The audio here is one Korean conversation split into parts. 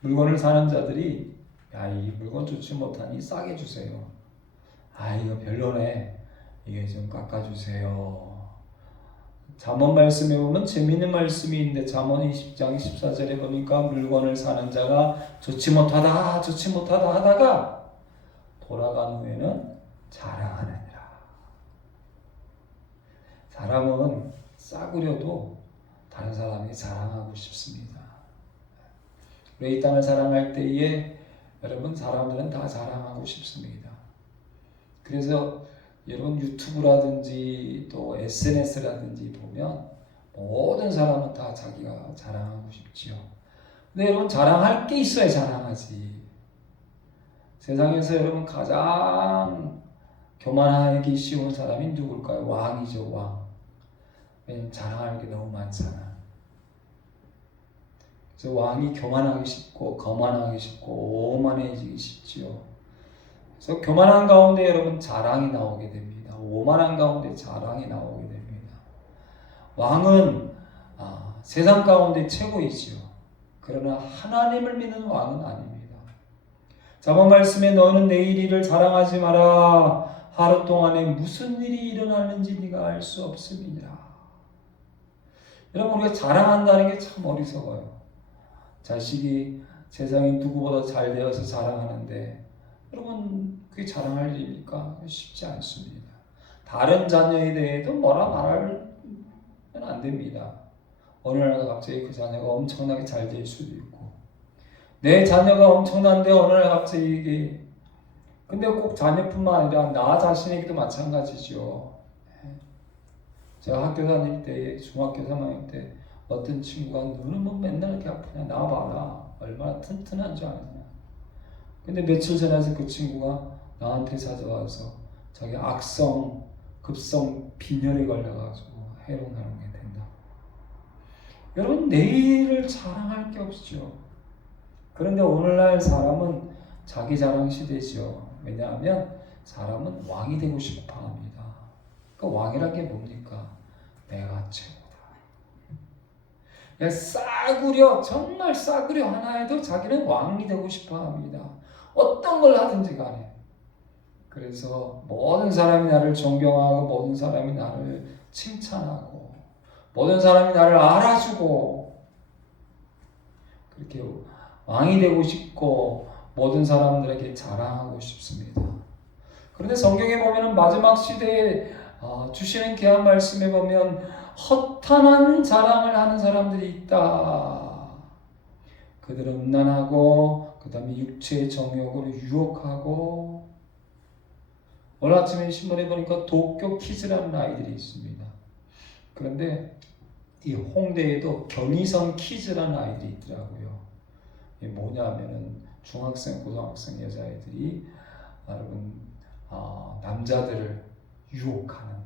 물건을 사는 자들이 야, 이 물건 좋지 못하니 싸게 주세요. 아, 이거 별로네. 이게 좀 깎아주세요. 잠언 말씀에 보면 재미있는 말씀이 있는데 잠언 20장 14절에 보니까 물건을 사는 자가 좋지 못하다 하다가 돌아간 후에는 자랑하느니라. 사람은 싸구려도 다른 사람이 자랑하고 싶습니다. 우리 이 땅을 사랑할 때에 여러분 사람들은 다 자랑하고 싶습니다. 그래서 여러분 유튜브라든지 또 SNS라든지 보면 모든 사람은 다 자기가 자랑하고 싶지요. 근데 여러분 자랑할 게 있어야 자랑하지. 세상에서 여러분 가장 교만하기 쉬운 사람이 누굴까요? 왕이죠, 왕. 왜냐면 자랑할 게 너무 많잖아. 그래서 왕이 교만하기 쉽고 거만하기 쉽고 오만해지기 쉽지요. 그래서 교만한 가운데 여러분 자랑이 나오게 됩니다. 오만한 가운데 자랑이 나오게 됩니다. 왕은 세상 가운데 최고이지요. 그러나 하나님을 믿는 왕은 아닙니다. 잠언 말씀에 너는 내일 일을 자랑하지 마라. 하루 동안에 무슨 일이 일어나는지 네가 알 수 없음이니라. 여러분 우리가 자랑한다는 게 참 어리석어요. 자식이 세상에 누구보다 잘 되어서 자랑하는데 여러분 그게 자랑할 일입니까? 쉽지 않습니다. 다른 자녀에 대해도 뭐라 말하면 안 됩니다. 어느 날 갑자기 그 자녀가 엄청나게 잘 될 수도 있고 내 자녀가 엄청난데 어느 날 갑자기 근데 꼭 자녀뿐만 아니라 나 자신에게도 마찬가지죠. 제가 학교 다닐 때 중학교 3학년 때 어떤 친구가 너는 뭐 맨날 이렇게 아프냐 나 봐라 얼마나 튼튼한 줄 아느냐. 근데 며칠 지나서 그 친구가 나한테 찾아와서 자기 악성 급성 빈혈에 걸려가지고 해롱해롱이 된다. 여러분 내일을 자랑할 게 없죠. 그런데 오늘날 사람은 자기 자랑 시대죠. 왜냐하면 사람은 왕이 되고 싶어 합니다. 그러니까 왕이란 게 뭡니까? 내가 최고다. 싸구려 정말 싸구려 하나에도 자기는 왕이 되고 싶어 합니다. 어떤 걸 하든지 간에. 그래서 모든 사람이 나를 존경하고 모든 사람이 나를 칭찬하고 모든 사람이 나를 알아주고 그렇게 왕이 되고 싶고 모든 사람들에게 자랑하고 싶습니다. 그런데 성경에 보면 마지막 시대에 주시는 귀한 말씀에 보면 허탄한 자랑을 하는 사람들이 있다. 그들은 음란하고 그 다음에 육체의 정욕으로 유혹하고 오늘 아침에 신문에 보니까 도쿄 키즈라는 아이들이 있습니다. 그런데 이 홍대에도 견이성 키즈라는 아이들이 있더라고요. 이게 뭐냐면은 중학생, 고등학생 여자애들이 여러분 남자들을 유혹하는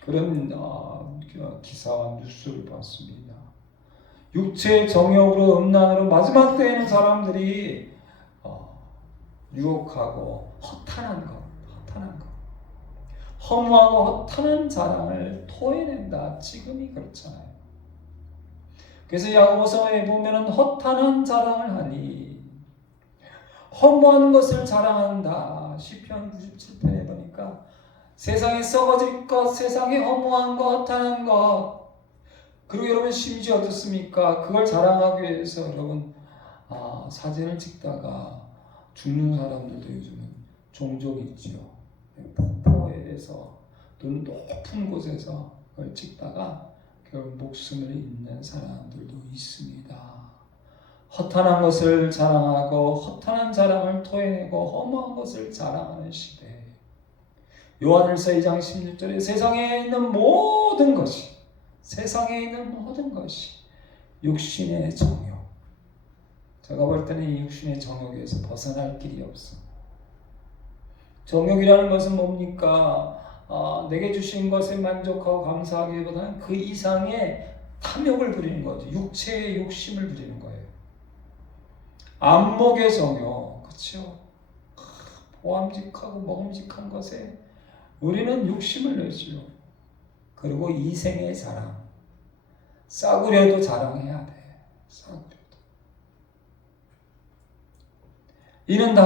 그런 기사와 뉴스를 봤습니다. 육체의 정욕으로 음란으로 마지막 때에는 사람들이 유혹하고 허탄한 것, 허무하고 허탄한 자랑을 토해낸다. 지금이 그렇잖아요. 그래서 야고보서에 보면은 허탄한 자랑을 하니 허무한 것을 자랑한다. 시편 97편에 보니까 세상에 썩어질 것, 세상에 허무한 것, 허탄한 것. 그리고 여러분 심지어 어떻습니까? 그걸 자랑하기 위해서 여러분 사진을 찍다가 죽는 사람들도 요즘은 종종 있지요. 폭포에서 또는 높은 곳에서 그걸 찍다가 결국 목숨을 잃는 사람들도 있습니다. 허탄한 것을 자랑하고 허탄한 자랑을 토해내고 허무한 것을 자랑하는 시대. 요한일서 2장 16절에 세상에 있는 모든 것이 육신의 정욕. 제가 볼 때는 이 육신의 정욕에서 벗어날 길이 없어. 정욕이라는 것은 뭡니까? 내게 주신 것에 만족하고 감사하기보다는 그 이상의 탐욕을 부리는 거죠. 육체의 욕심을 부리는 거예요. 안목의 정욕, 그렇죠? 보암직하고 먹음직한 것에 우리는 욕심을 내지요. 그리고 이생의 자랑, 싸구려도 자랑해야 돼. 싸구려도. 이는 다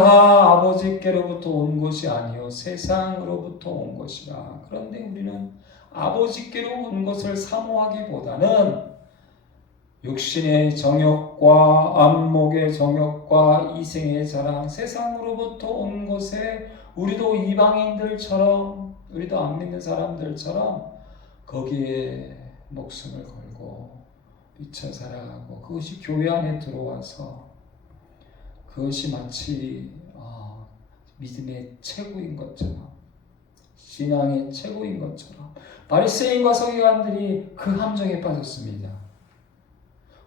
아버지께로부터 온 것이 아니요 세상으로부터 온 것이라. 그런데 우리는 아버지께로 온 것을 사모하기보다는 육신의 정욕과 안목의 정욕과 이생의 자랑, 세상으로부터 온 것에 우리도 이방인들처럼, 우리도 안 믿는 사람들처럼 거기에 목숨을 걸고 미쳐 살아가고, 그것이 교회 안에 들어와서 그것이 마치 믿음의 최고인 것처럼, 신앙의 최고인 것처럼 바리새인과 서기관들이 그 함정에 빠졌습니다.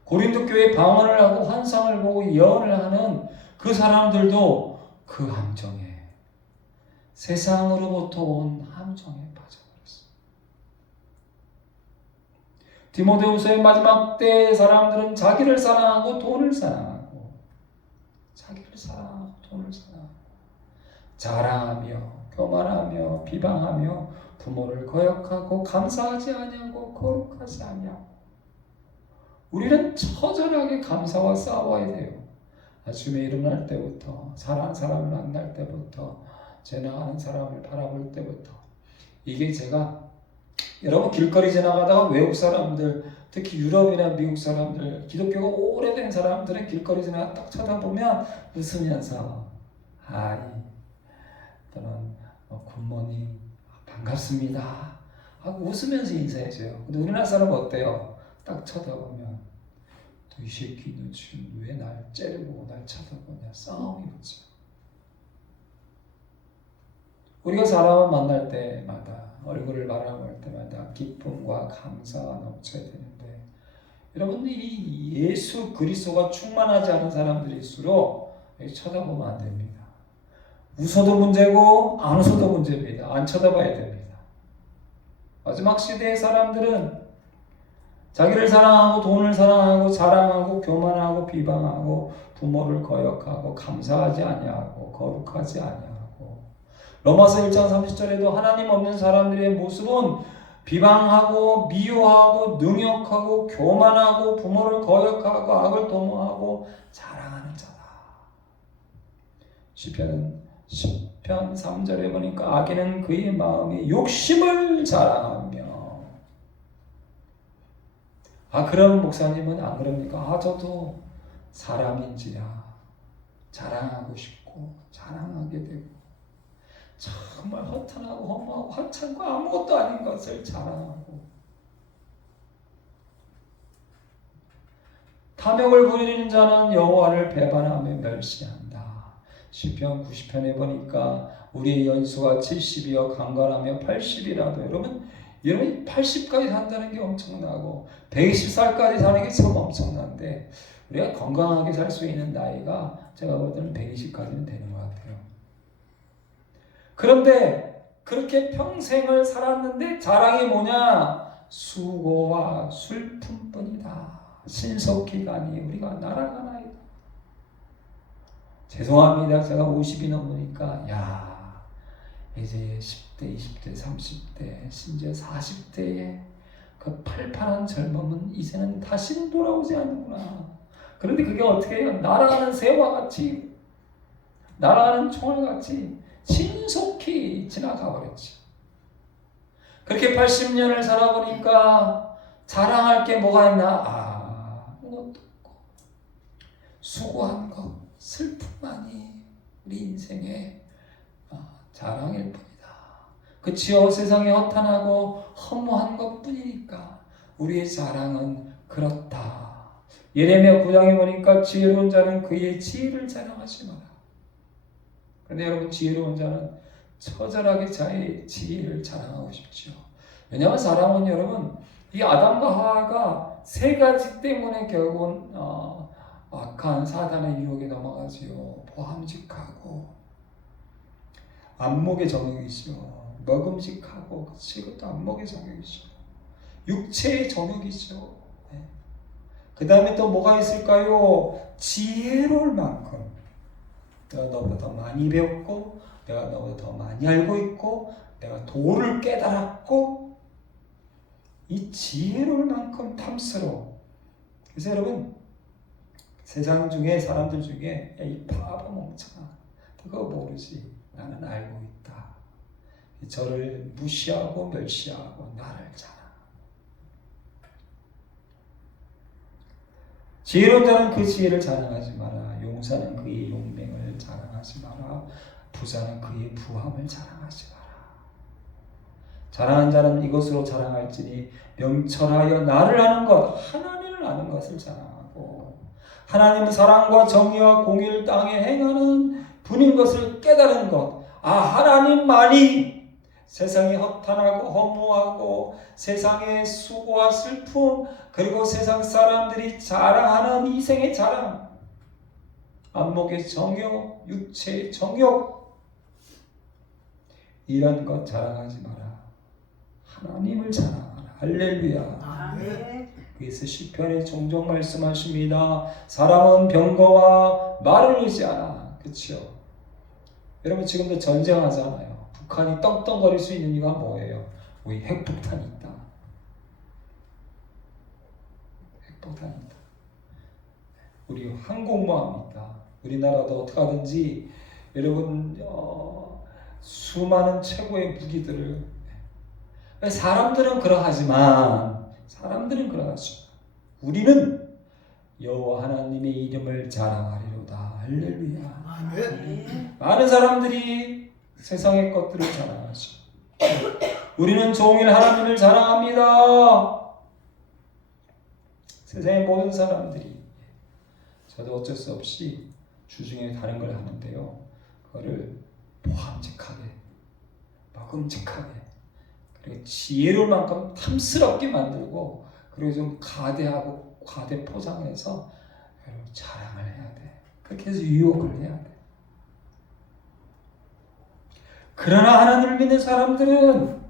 고린도 교회 방언을 하고 환상을 보고 예언을 하는 그 사람들도 그 함정에, 세상으로부터 온 함정에 빠져버렸어요. 디모데후서의 마지막 때의 사람들은 자기를 사랑하고 돈을 사랑하고, 자기를 사랑하고 돈을 사랑하고, 자랑하며 교만하며 비방하며 부모를 거역하고 감사하지 아니하고 거룩하지 아니하고. 우리는 처절하게 감사와 싸워야 돼요. 아침에 일어날 때부터, 사랑하는 사람을 만날 때부터, 지나가는 사람을 바라볼 때부터. 이게 제가 여러분 길거리 지나가다가 외국 사람들, 특히 유럽이나 미국 사람들, 기독교가 오래된 사람들은 길거리 지나가 딱 쳐다보면 웃으면서 하이 또는 굿모닝 반갑습니다 하고 웃으면서 인사해줘요. 근데 우리나라 사람은 어때요? 딱 쳐다보면 또 이 새끼 너 지금 왜 날 째려보고 날 쳐다보냐, 싸움이 붙죠. 우리가 사람을 만날 때마다, 얼굴을 바라볼 때마다 기쁨과 감사가 넘쳐야 되는데, 여러분 이 예수 그리스도가 충만하지 않은 사람들일수록 쳐다보면 안 됩니다. 웃어도 문제고 안 웃어도 문제입니다. 안 쳐다봐야 됩니다. 마지막 시대의 사람들은 자기를 사랑하고 돈을 사랑하고 자랑하고 교만하고 비방하고 부모를 거역하고 감사하지 아니하고 거룩하지 아니하고. 로마서 1장 30절에도 하나님 없는 사람들의 모습은 비방하고 미워하고 능욕하고 교만하고 부모를 거역하고 악을 도모하고 자랑하는 자다. 시편 3절에 보니까 악인은 그의 마음에 욕심을 자랑하며. 그럼 목사님은 안 그럽니까? 저도 사람인지라 자랑하고 싶고 자랑하게 되고, 정말 허탄하고 허무하고 하찮고 아무것도 아닌 것을 자랑하고, 탐욕을 부리는 자는 여호와를 배반하며 멸시한다. 시편 90편에 보니까 우리의 연수가 70이여 강건하며 80이라도, 여러분 80까지 산다는 게 엄청나고 120살까지 사는 게 참 엄청난데, 우리가 건강하게 살 수 있는 나이가 제가 볼 때는 120까지는 되는 것 같아요. 그런데 그렇게 평생을 살았는데 자랑이 뭐냐? 수고와 슬픔뿐이다. 신속기간이 우리가 날아가나이다. 죄송합니다. 제가 50이 넘으니까 이제 10대, 20대, 30대, 심지어 40대에 그 팔팔한 젊음은 이제는 다시는 돌아오지 않는구나. 그런데 그게 어떻게 해요? 날아가는 새와 같이, 날아가는 총알같이 신속히 지나가 버렸지. 그렇게 80년을 살아보니까 자랑할 게 뭐가 있나? 아무것도 없고 수고한 것, 슬픔만이 우리 인생의 자랑일 뿐이다. 그치요? 세상에 허탄하고 허무한 것뿐이니까 우리의 자랑은 그렇다. 예레미야 9장에 보니까 지혜로운 자는 그의 지혜를 자랑하지 마라. 그런데 여러분, 지혜로운 자는 처절하게 자의 지혜를 자랑하고 싶죠. 왜냐하면 사람은 여러분, 이 아담과 하와가 세 가지 때문에 결국은 악한 사단의 유혹에 넘어가지요. 보함직하고 안목의 정욕이죠. 먹음직하고, 그것도 안목의 정욕이죠. 육체의 정욕이죠. 네. 그 다음에 또 뭐가 있을까요? 지혜로울 만큼. 내가 너보다 더 많이 배웠고, 내가 너보다 더 많이 알고 있고, 내가 도를 깨달았고, 이 지혜로울 만큼 탐스러워. 그래서 여러분, 세상 중에 사람들 중에 야, 이 바보 멍청아 그거 모르지 나는 알고 있다. 저를 무시하고 멸시하고 나를 자랑. 지혜로운 자는 그 지혜를 자랑하지 마라. 용사는 그의 용맹을 자랑하지 마라. 부자는 그의 부함을 자랑하지 마라. 자랑한 자는 이것으로 자랑할지니 명철하여 나를 아는 것 하나님을 아는 것을 자랑하고 하나님은 사랑과 정의와 공의를 땅에 행하는 분인 것을 깨달은 것. 하나님만이 세상이 허탄하고 허무하고 세상의 수고와 슬픔 그리고 세상 사람들이 자랑하는 이생의 자랑 안목의 정욕, 육체의 정욕 이런 것 자랑하지 마라. 하나님을 자랑하라. 할렐루야. 아멘. 그래서 시편에 종종 말씀하십니다. 사람은 병거와 말을 의지하나. 그렇죠? 여러분 지금도 전쟁하잖아요. 북한이 떵떵거릴 수 있는 이유가 뭐예요? 우리 핵폭탄이 있다. 핵폭탄이 있다. 우리 항공모함이 있다. 우리나라도 어떻게 하든지 여러분 수많은 최고의 무기들을 사람들은 그러하지만 우리는 여호와 하나님의 이름을 자랑하리로다. 할렐루야. 아멘. 많은 사람들이 세상의 것들을 자랑하죠. 우리는 종일 하나님을 자랑합니다. 세상의 모든 사람들이 저도 어쩔 수 없이 주중에 다른 걸 하는데요. 그거를 보함직하게 먹음직하게 그리고 지혜로울 만큼 탐스럽게 만들고 그리고 좀 가대하고 과대 포장해서 자랑을 해야 돼. 그렇게 해서 유혹을 해야 돼. 그러나 하나님을 믿는 사람들은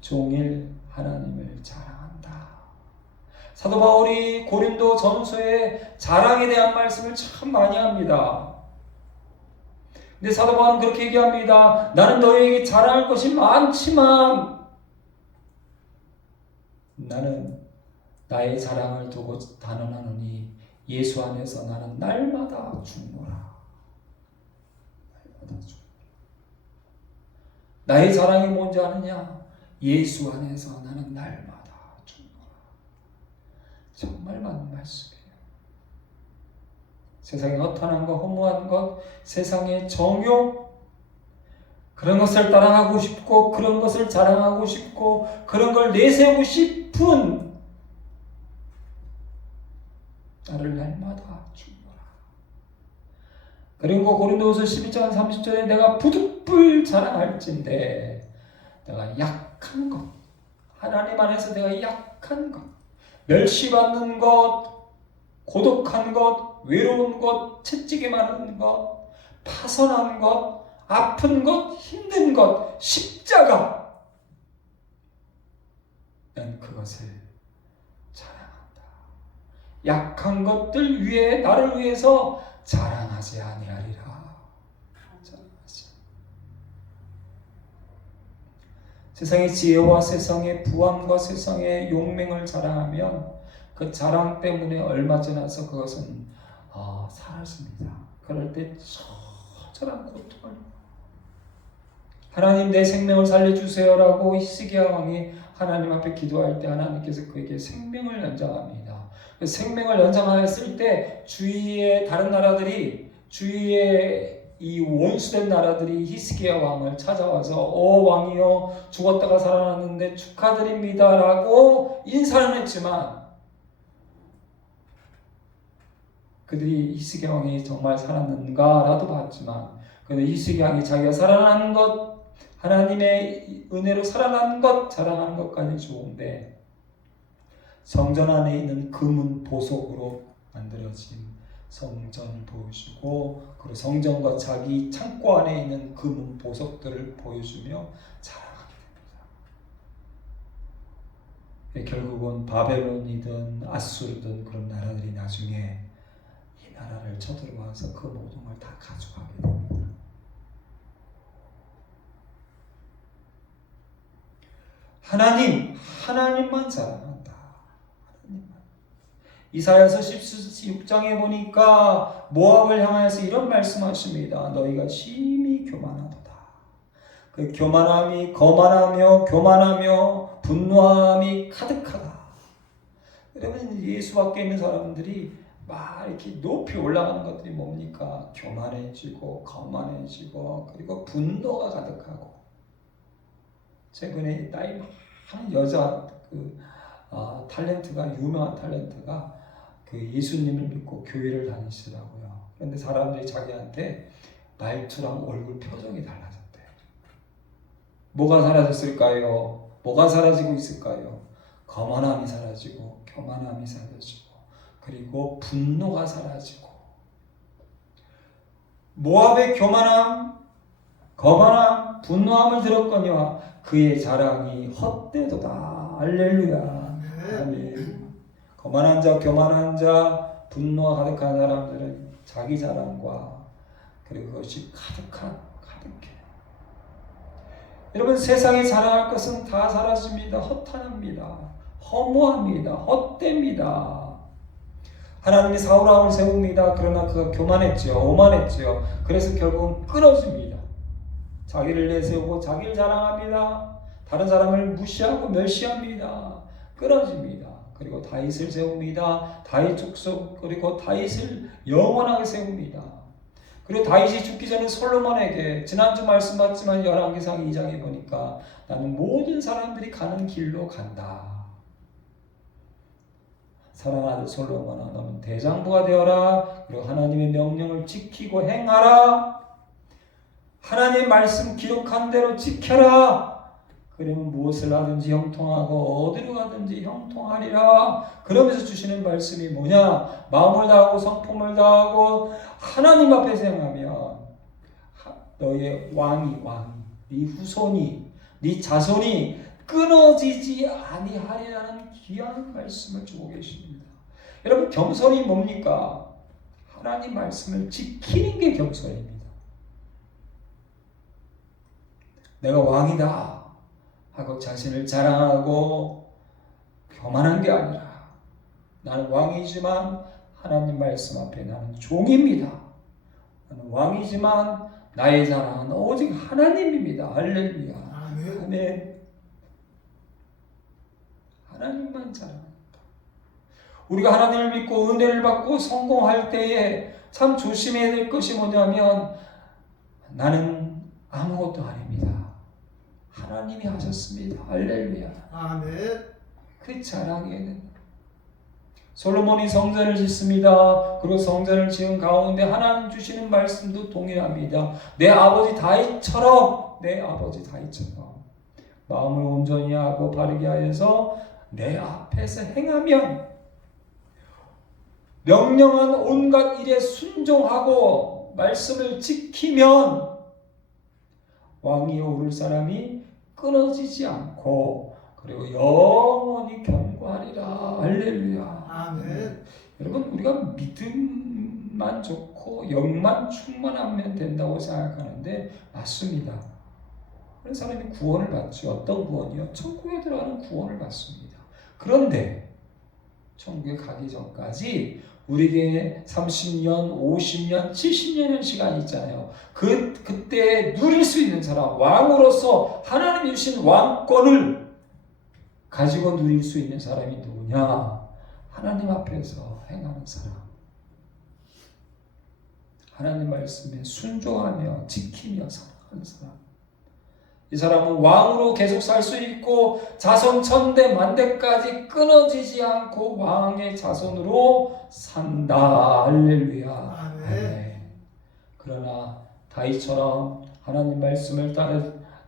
종일 하나님을 자랑한다. 사도 바울이 고린도 전서에 자랑에 대한 말씀을 참 많이 합니다. 근데 사도 바울은 그렇게 얘기합니다. 나는 너희에게 자랑할 것이 많지만 나는 나의 자랑을 두고 단언하노니 예수 안에서 나는 날마다 죽노라. 날마다 죽노라. 나의 자랑이 뭔지 아느냐? 예수 안에서 나는 날마다 죽노라. 정말 맞는 말씀이에요. 세상의 허탄한 것, 허무한 것, 세상의 정욕, 그런 것을 따라하고 싶고 그런 것을 자랑하고 싶고 그런 걸 내세우고 싶은 나를 날마다 죽노라. 그리고 고린도후서 12장 30절에 내가 부득불 자랑할진대 내가 약한 것 하나님 안에서 내가 약한 것 멸시받는 것 고독한 것 외로운 것 채찍이 많은 것 파선한 것 아픈 것 힘든 것 십자가 난 그것을 자랑한다. 약한 것들 위에 나를 위해서 자랑하지 아니하리라. 자랑하지. 세상의 지혜와 세상의 부함과 세상의 용맹을 자랑하면 그 자랑 때문에 얼마 지나서 그것은 사라집니다. 그럴 때 처절한 고통을 하나님 내 생명을 살려주세요라고 히스기야 왕이 하나님 앞에 기도할 때 하나님께서 그에게 생명을 연장합니다. 그 생명을 연장하였을 때 주위의 다른 나라들이 주위의 이 원수된 나라들이 히스기야 왕을 찾아와서 왕이여 죽었다가 살아났는데 축하드립니다라고 인사는 했지만 그들이 히스기야 왕이 정말 살았는가라도 봤지만 그런데 히스기야 왕이 자기가 살아난 것 하나님의 은혜로 살아난 것 자랑하는 것까지 좋은데 성전 안에 있는 금은 보석으로 만들어진 성전을 보여주고 그리고 성전과 자기 창고 안에 있는 금은 보석들을 보여주며 자랑하게 됩니다. 결국은 바벨론이든 아수르든 그런 나라들이 나중에 이 나라를 쳐들어와서 그 모든 걸 다 가져가게 됩니다. 하나님만 자랑한다. 하나님만. 이사야서 16장에 보니까 모압을 향하여서 이런 말씀하십니다. 너희가 심히 교만하도다. 그 교만함이 거만하며 교만하며 분노함이 가득하다. 여러분, 예수 밖에 있는 사람들이 막 이렇게 높이 올라가는 것들이 뭡니까? 교만해지고 거만해지고 그리고 분노가 가득하고. 최근에 나이 많은 여자 탤런트가, 유명한 탤런트가 그 예수님을 믿고 교회를 다니시더라고요. 그런데 사람들이 자기한테 말투랑 얼굴 표정이 달라졌대. 뭐가 사라졌을까요? 뭐가 사라지고 있을까요? 거만함이 사라지고 교만함이 사라지고 그리고 분노가 사라지고. 모압의 교만함, 거만함, 분노함을 들었거니와 그의 자랑이 헛되도다. 할렐루야. 아멘. 거만한 자, 교만한 자, 분노가 가득한 사람들은 자기 자랑과 그리고 그것이 가득해. 여러분, 세상에 자랑할 것은 다 사라집니다. 허탄합니다. 허무합니다. 헛됩니다. 하나님이 사울왕을 세웁니다. 그러나 그가 교만했지요. 오만했지요. 그래서 결국은 끊어집니다. 자기를 내세우고 자기를 자랑합니다. 다른 사람을 무시하고 멸시합니다. 끊어집니다. 그리고 다윗을 세웁니다. 다윗 족속, 그리고 다윗을 영원하게 세웁니다. 그리고 다윗이 죽기 전에 솔로몬에게, 지난주 말씀 받지만 열왕기상 2장에 보니까 나는 모든 사람들이 가는 길로 간다. 사랑하는 솔로몬아, 너는 대장부가 되어라. 그리고 하나님의 명령을 지키고 행하라. 하나님의 말씀 기록한 대로 지켜라. 그러면 무엇을 하든지 형통하고 어디로 가든지 형통하리라. 그러면서 주시는 말씀이 뭐냐? 마음을 다하고 성품을 다하고 하나님 앞에서 행하면 너의 왕이 네 후손이, 네 자손이 끊어지지 아니하리라는 귀한 말씀을 주고 계십니다. 여러분, 겸손이 뭡니까? 하나님 말씀을 지키는 게 겸손입니다. 내가 왕이다 하고 자신을 자랑하고 교만한 게 아니라 나는 왕이지만 하나님 말씀 앞에 나는 종입니다. 나는 왕이지만 나의 자랑은 오직 하나님입니다. 할렐루야. 아멘. 하나님만 자랑합니다. 우리가 하나님을 믿고 은혜를 받고 성공할 때에 참 조심해야 될 것이 뭐냐면 나는 아무것도 아닙니다. 하나님이 하셨습니다. 할렐루야. 아멘. 그 자랑에는 솔로몬이 성전을 짓습니다. 그리고 성전을 지은 가운데 하나님 주시는 말씀도 동일합니다. 내 아버지 다윗처럼 마음을 온전히 하고 바르게 하여서 내 앞에서 행하면, 명령한 온갖 일에 순종하고 말씀을 지키면 왕위에 오를 사람이 끊어지지 않고 그리고 영원히 견고하리라. 할렐루야. 아멘. 여러분, 우리가 믿음만 좋고 영만 충만하면 된다고 생각하는데 맞습니다. 그런 사람이 구원을 받죠. 어떤 구원이요? 천국에 들어가는 구원을 받습니다. 그런데 천국에 가기 전까지 우리에게 30년, 50년, 70년의 시간이 있잖아요. 그때 누릴 수 있는 사람, 왕으로서 하나님이 주신 왕권을 가지고 누릴 수 있는 사람이 누구냐? 하나님 앞에서 행하는 사람. 하나님 말씀에 순종하며 지키며 살아가는 사람. 이 사람은 왕으로 계속 살 수 있고 자손 천대 만대까지 끊어지지 않고 왕의 자손으로 산다. 할렐루야. 아멘. 그러나 다윗처럼 하나님 말씀을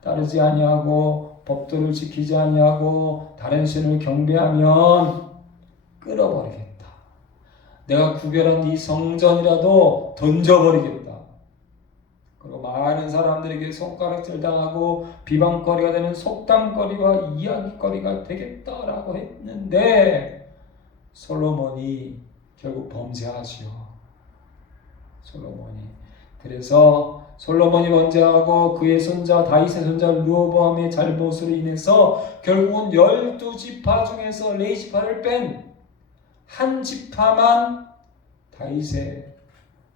따르지 아니하고 법도를 지키지 아니하고 다른 신을 경배하면 끊어버리겠다. 내가 구별한 이 성전이라도 던져버리겠다. 그리고 많은 사람들에게 손가락질 당하고 비방거리가 되는 속담거리와 이야기거리가 되겠다라고 했는데 솔로몬이 결국 범죄하지요. 그래서 솔로몬이 범죄하고 그의 손자 다윗의 손자 르호보암의 잘못으로 인해서 결국은 12지파 중에서 4지파를 뺀 한 지파만 다윗의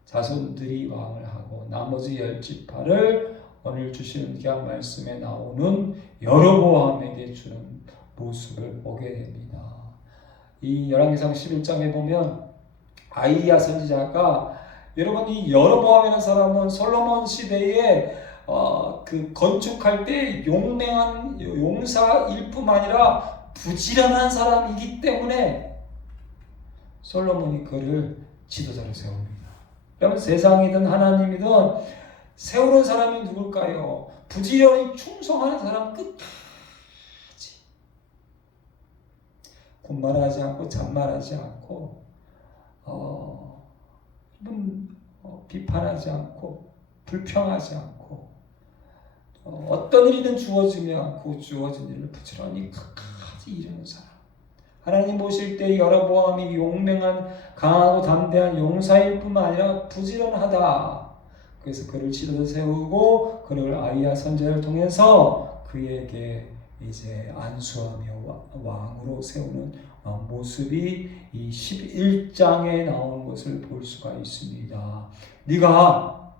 자손들이 왕을 하고 나머지 10지파를 오늘 주시는 기한 말씀에 나오는 여로보암에게 주는 모습을 보게 됩니다. 이 열왕기상 11장에 보면 아이야 선지자가 여러분 이 여로보암이라는 사람은 솔로몬 시대에 그 건축할 때 용맹한 용사일 뿐만 아니라 부지런한 사람이기 때문에 솔로몬이 그를 지도자로 세웁니다. 여러분 세상이든 하나님이든 세우는 사람이 누굴까요? 부지런히 충성하는 사람 끝까지 군말하지 않고 잔말하지 않고 비판하지 않고 불평하지 않고 어떤 일이든 주어지면 그 주어진 일을 부지런히 끝까지 이루는 사람. 하나님 보실 때 여로보암이 용맹한 강하고 담대한 용사일 뿐만 아니라 부지런하다. 그래서 그를 지도자 세우고 그를 아이야 선지자를 통해서 그에게 이제 안수하며 왕으로 세우는 모습이 이 11장에 나오는 것을 볼 수가 있습니다. 네가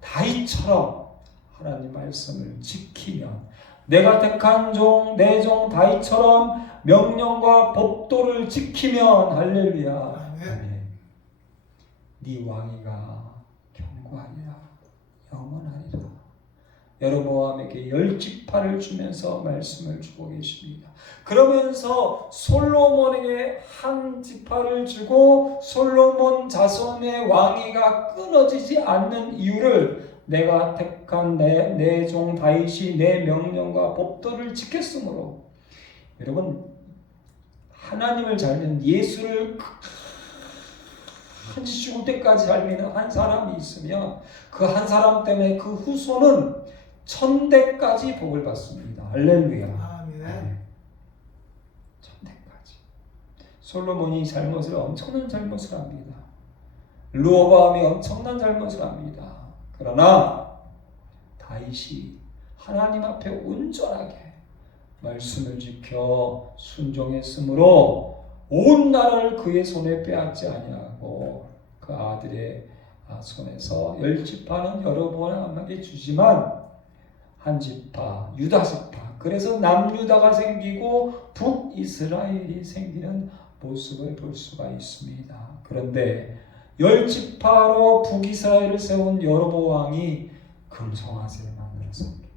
다윗처럼 하나님 말씀을 지키면 내가 택한 종, 내 종 다윗처럼 명령과 법도를 지키면 할렐루야. 아멘. 네 왕위가 견고하리라. 영원하리라. 여로보암에게 10지파를 주면서 말씀을 주고 계십니다. 그러면서 솔로몬에게 한 지파를 주고 솔로몬 자손의 왕위가 끊어지지 않는 이유를 내가 택한 내 종 다윗이 내 명령과 법도를 지켰으므로 여러분 하나님을 잘 믿는 예수를 끝까지 죽을 때까지 잘 믿는 한 사람이 있으면 그 한 사람 때문에 그 후손은 천대까지 복을 받습니다. 할렐루야. 아멘. 천대까지. 솔로몬이 엄청난 잘못을 합니다. 르호보암이 엄청난 잘못을 합니다. 그러나 다윗이 하나님 앞에 온전하게 말씀을 지켜 순종했으므로 온 나라를 그의 손에 빼앗지 아니하고 그 아들의 손에서 10지파는 여로보암에게 주지만 한 지파 유다 지파 그래서 남유다가 생기고 북이스라엘이 생기는 모습을 볼 수가 있습니다. 그런데 10지파로 북이스라엘을 세운 여로보암이 금송아지를 만들었습니다.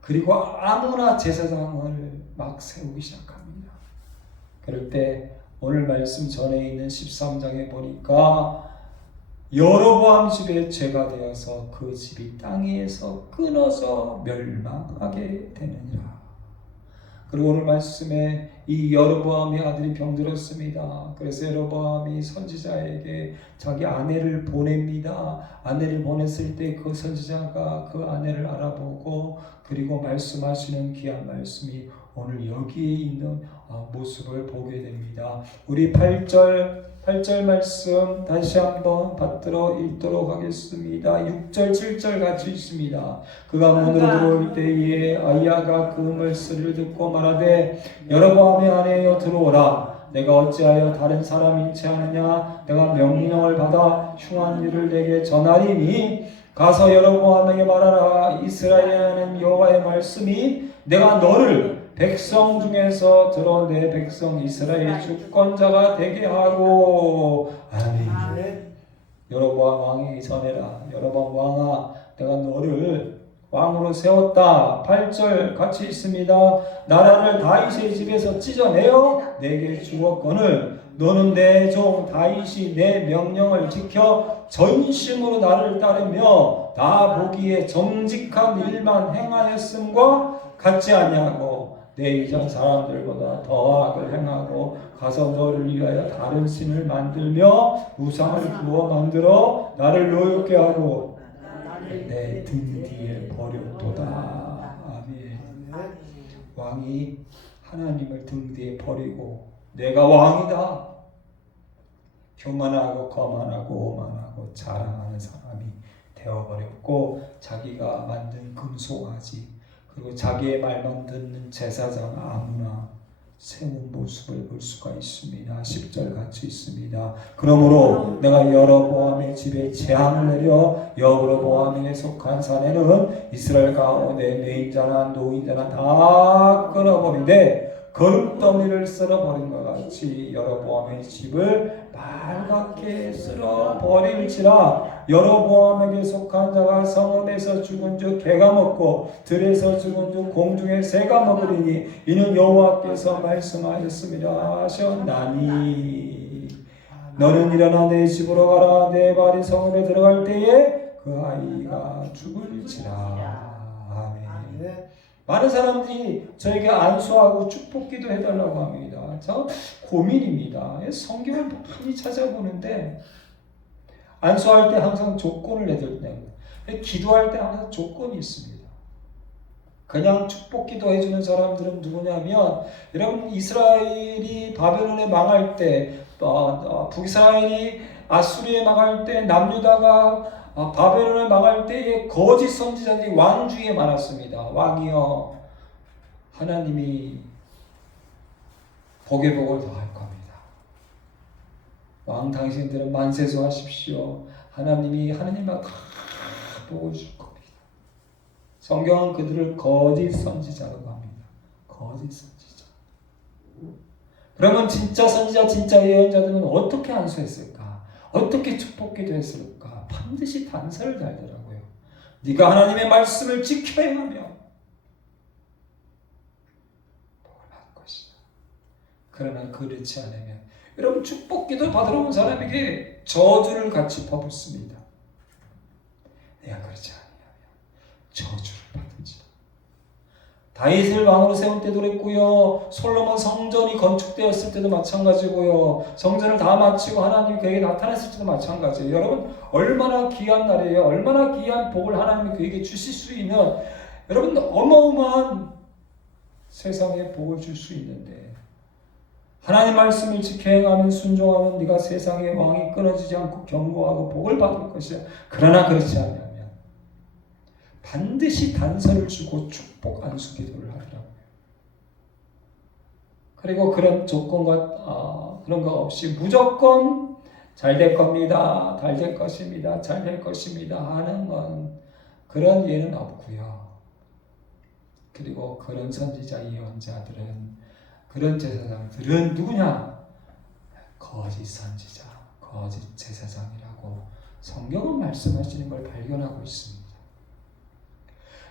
그리고 아무나 제사장을 막 세우기 시작합니다. 그럴 때 오늘 말씀 전에 있는 13장에 보니까 여로보암 집에 죄가 되어서 그 집이 땅에서 끊어서 멸망하게 되느니라. 그리고 오늘 말씀에 이 여로보암의 아들이 병들었습니다. 그래서 여로보암이 선지자에게 자기 아내를 보냅니다. 아내를 보냈을 때 그 선지자가 그 아내를 알아보고 그리고 말씀하시는 귀한 말씀이 오늘 여기에 있는 모습을 보게 됩니다. 우리 8절 말씀 다시 한번 받들어 읽도록 하겠습니다. 6절 7절 같이 있습니다. 그가 문으로 들어올 때에 아이야가 그 말씀을 듣고 말하되 여로보암의 아내여 들어오라. 내가 어찌하여 다른 사람인 채 하느냐. 내가 명령을 받아 흉한 일을 내게 전하리니 가서 여로보암에게 말하라. 이스라엘에 하는 여호와의 말씀이 내가 너를 백성 중에서 들어 내 백성 이스라엘 주권자가 되게 하고. 아멘. 여로보암 왕에게 전해라. 여로보암 왕아, 내가 너를 왕으로 세웠다. 8절 같이 있습니다. 나라를 다윗의 집에서 찢어내어 내게 주었거늘 너는 내 종 다윗이 내 명령을 지켜 전심으로 나를 따르며 나 보기에 정직한 일만 행하였음과 같지 아니하고 내 이전 사람들보다 더 악을 행하고 가서 너를 위하여 다른 신을 만들며 우상을 구워 만들어 나를 노엽게 하고 내 등 뒤에 버렸도다. 아멘. 왕이 하나님을 등 뒤에 버리고 내가 왕이다 교만하고 거만하고 오만하고 자랑하는 사람이 되어버렸고 자기가 만든 금송아지 그리고 자기의 말만 듣는 제사장 아무나 세운 모습을 볼 수가 있습니다. 10절 같이 있습니다. 그러므로 내가 여로보암의 집에 재앙을 내려 여로보암에 속한 사내는 이스라엘 가운데 뇌인자나 노인자나 다 끊어버리되 거룩더미를 쓸어버린 것 같이 여로보암의 집을 빨갛게 쓸어버릴지라. 여로보암에게 속한 자가 성읍에서 죽은 주 개가 먹고 들에서 죽은 주 공중의 새가 먹으리니 이는 여호와께서 말씀하셨습니다 하셨나니. 너는 일어나 내 집으로 가라. 내 발이 성읍에 들어갈 때에 그 아이가 죽을지라. 아멘. 많은 사람들이 저에게 안수하고 축복기도 해달라고 합니다. 저 고민입니다. 성경을 많이 찾아보는데 안수할 때 항상 조건을 내들네요. 기도할 때 항상 조건이 있습니다. 그냥 축복기도 해주는 사람들은 누구냐면, 여러분 이스라엘이 바벨론에 망할 때, 북이스라엘이 아수리에 망할 때, 남유다가 바벨론에 망할 때에 거짓 선지자들이 왕중에 많았습니다. 왕이여, 하나님이 복의 복을 더할 겁니다. 왕 당신들은 만세수하십시오. 하나님만 다 복을 줄 겁니다. 성경은 그들을 거짓 선지자라고 합니다. 거짓 선지자. 그러면 진짜 선지자, 진짜 예언자들은 어떻게 안수했을까? 어떻게 축복기도 했을까? 반드시 단서를 달더라고요. 네가 하나님의 말씀을 지켜야 하며 복을 받을 것이다. 그러나 그렇지 않으면, 여러분 축복기도 받으러 온 사람에게 저주를 같이 퍼붓습니다. 내가 그렇지 않으면 저주를 받을지라. 다윗을 왕으로 세운 때도 그랬고요. 솔로몬 성전이 건축되었을 때도 마찬가지고요. 성전을 다 마치고 하나님이 그에게 나타났을 때도 마찬가지예요. 여러분 얼마나 귀한 날이에요. 얼마나 귀한 복을 하나님이 그에게 주실 수 있는, 여러분 어마어마한 세상에 복을 줄 수 있는데, 하나님 말씀을 지켜 행하면 순종하면 네가 세상의 왕이 끊어지지 않고 견고하고 복을 받을 것이야. 그러나 그렇지 않으면 반드시 단서를 주고 축복 안수 기도를 하더라고요. 그리고 그런 조건과 그런 거 없이 무조건 잘 될 겁니다. 잘 될 것입니다. 잘 될 것입니다 하는 건, 그런 예는 없고요. 그리고 그런 선지자 예언자들은, 그런 제사장들은 누구냐? 거짓 선지자, 거짓 제사장이라고 성경은 말씀하시는 걸 발견하고 있습니다.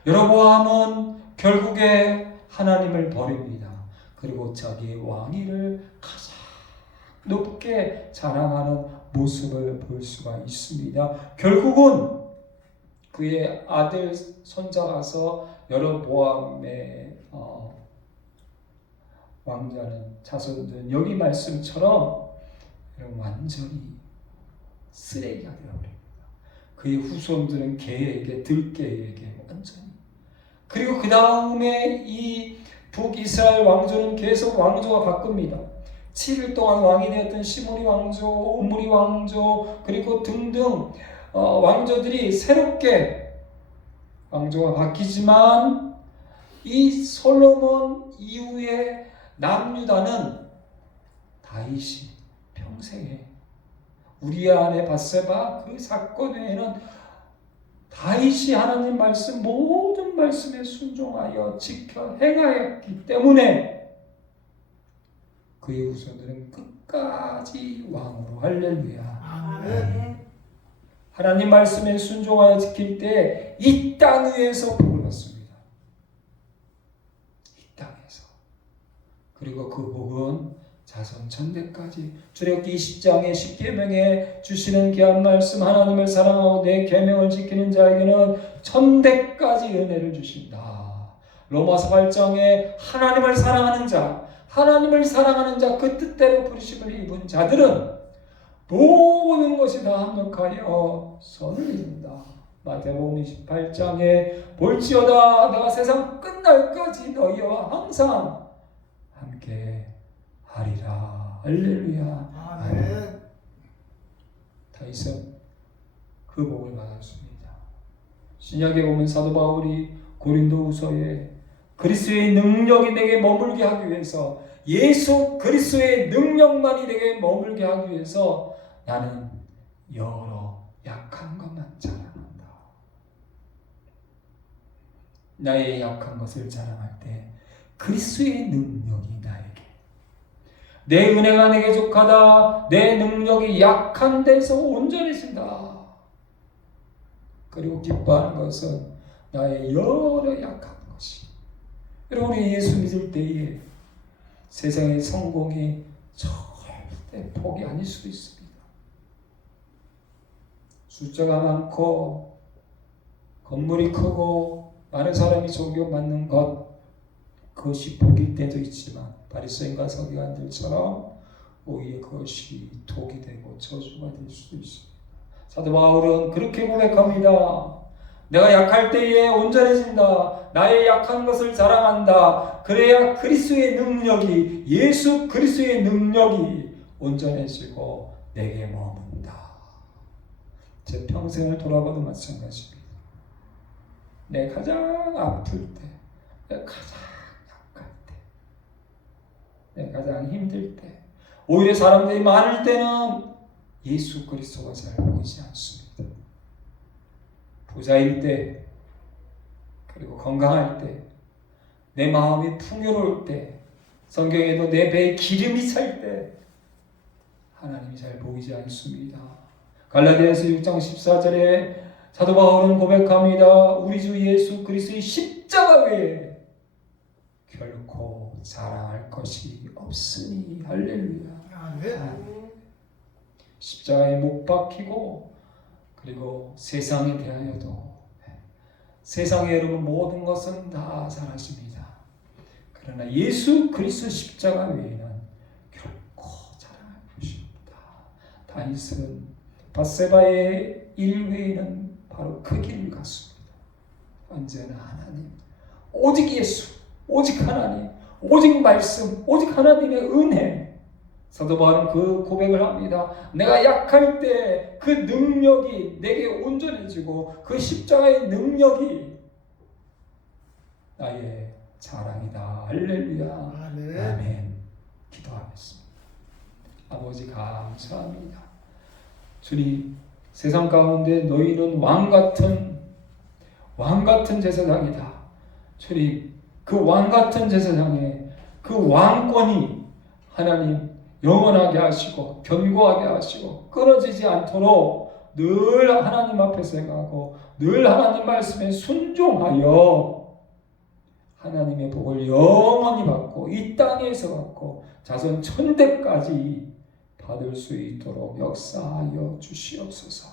여로보암은 결국에 하나님을 버립니다. 그리고 자기의 왕위를 가장 높게 자랑하는 모습을 볼 수가 있습니다. 결국은 그의 아들 손자가서 여로보암의 왕자는, 자손들은 여기 말씀처럼 완전히 쓰레기가 되어버립니다. 그의 후손들은 개에게, 들개에게 완전히. 그리고 그 다음에 이 북이스라엘 왕조는 계속 왕조가 바뀝니다. 7일 동안 왕이 되었던 시므리 왕조, 오므리 왕조, 그리고 등등 왕조들이 새롭게 왕조가 바뀌지만, 이 솔로몬 이후에 남유다는 다윗이 평생에, 우리아 아내 밧세바 그 사건 외에는 다윗이 하나님 말씀, 모든 말씀에 순종하여 지켜 행하였기 때문에 그의 후손들은 끝까지 왕으로, 할렐루야. 아멘. 하나님 말씀에 순종하여 지킬 때 이 땅 위에서 복을 받습니다. 이 땅에서. 그리고 그 복은 자손 천대까지, 출애굽기 20장의 10계명에 주시는 귀한 말씀, 하나님을 사랑하고 내 계명을 지키는 자에게는 천대까지 은혜를 주신다. 로마서 8장에 하나님을 사랑하는 자, 그 뜻대로 부르심을 입은 자들은 모든 것이 다 합력하여 선을 이룬다. 마태복음 28장에 볼지어다 내가 세상 끝날까지 너희와 항상 함께 하리라. 할렐루야. 아멘. 다윗은 그 복을 받았습니다. 신약에 보면 사도 바울이 고린도후서에 그리스도의 능력이 내게 머물게 하기 위해서, 예수 그리스도의 능력만이 내게 머물게 하기 위해서 나는 여러 약한 것만 자랑한다. 나의 약한 것을 자랑할 때 그리스도의 능력이 나에게, 내 은혜가 내게 족하다, 내 능력이 약한 데서 온전해진다. 그리고 기뻐하는 것은 나의 여러 약한 것이. 여러분, 우리 예수 믿을 때에 세상의 성공이 절대 복이 아닐 수도 있습니다. 숫자가 많고 건물이 크고 많은 사람이 존경받는 것, 그것이 복일 때도 있지만 바리새인과 서기관들처럼 오히려 그것이 독이 되고 저주가 될 수도 있습니다. 사도 바울은 그렇게 고백합니다. 내가 약할 때에 온전해진다. 나의 약한 것을 자랑한다. 그래야 그리스도의 능력이, 예수 그리스도의 능력이 온전해지고 내게 머문다. 제 평생을 돌아봐도 마찬가지입니다. 내가 가장 아플 때, 내가 가장 약할 때, 내가 가장 힘들 때, 오히려 사람들이 많을 때는 예수 그리스도가 잘 보이지 않습니다. 부자일 때, 그리고 건강할 때, 내 마음이 풍요로울 때, 성경에도 내 배에 기름이 찰 때 하나님이 잘 보이지 않습니다. 갈라디아서 6장 14절에 사도 바울은 고백합니다. 우리 주 예수 그리스도의 십자가 외에 결코 자랑할 것이 없으니. 할렐루야. 아멘. 십자가에 못 박히고, 그리고 세상에 대하여도, 세상에 여러분 모든 것은 다 사라집니다. 그러나 예수 그리스도 십자가 외에는 결코 자랑할 것이 없다. 다윗은 밧세바의 일 외에는 바로 그 길을 갔습니다. 언제나 하나님, 오직 예수, 오직 하나님, 오직 말씀, 오직 하나님의 은혜. 사도 바울은 그 고백을 합니다. 내가 약할 때 그 능력이 내게 온전해지고 그 십자가의 능력이 나의 자랑이다. 할렐루야. 아멘. 아멘. 기도하겠습니다. 아버지 감사합니다. 주님, 세상 가운데 너희는 왕같은 제사장이다. 주님, 그 왕같은 제사장의 그 왕권이 하나님 영원하게 하시고 견고하게 하시고 끊어지지 않도록 늘 하나님 앞에서 행하고 늘 하나님 말씀에 순종하여 하나님의 복을 영원히 받고 이 땅에서 받고 자손 천대까지 받을 수 있도록 역사하여 주시옵소서.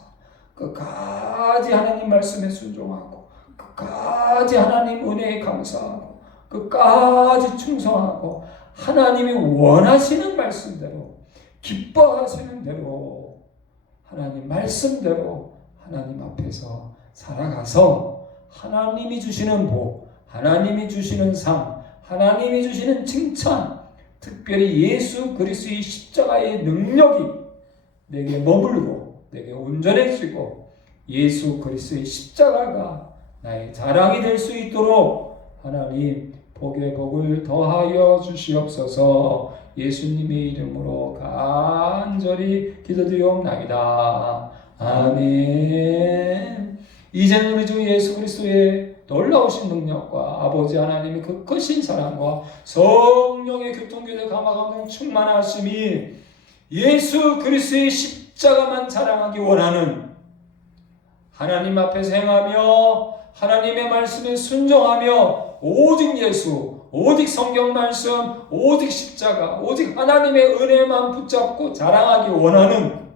끝까지 하나님 말씀에 순종하고 끝까지 하나님 은혜에 감사하고 끝까지 충성하고 하나님이 원하시는 말씀대로, 기뻐하시는 대로, 하나님 말씀대로 하나님 앞에서 살아가서 하나님이 주시는 복, 하나님이 주시는 상, 하나님이 주시는 칭찬, 특별히 예수 그리스도의 십자가의 능력이 내게 머물고 내게 온전해지고 예수 그리스도의 십자가가 나의 자랑이 될 수 있도록 하나님 복의 복을 더하여 주시옵소서. 예수님의 이름으로 간절히 기도드리옵나이다. 아멘. 이제는 우리 주 예수 그리스도의 놀라우신 능력과 아버지 하나님의 그 크신 사랑과 성령의 교통교제 감화 감동 충만하심이 예수 그리스도의 십자가만 자랑하기 원하는, 하나님 앞에서 행하며 하나님의 말씀에 순종하며 오직 예수, 오직 성경 말씀, 오직 십자가, 오직 하나님의 은혜만 붙잡고 자랑하기 원하는,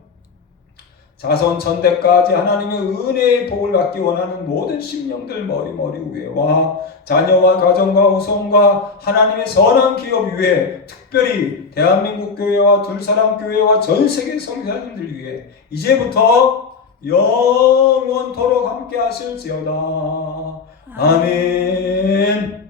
자손 천대까지 하나님의 은혜의 복을 받기 원하는 모든 심령들 머리 위에와 자녀와 가정과 후손과 하나님의 선한 기업 위에, 특별히 대한민국 교회와 둘사람 교회와 전 세계 성교사님들 위해 이제부터 영원토록 함께 하실지어다. 아멘.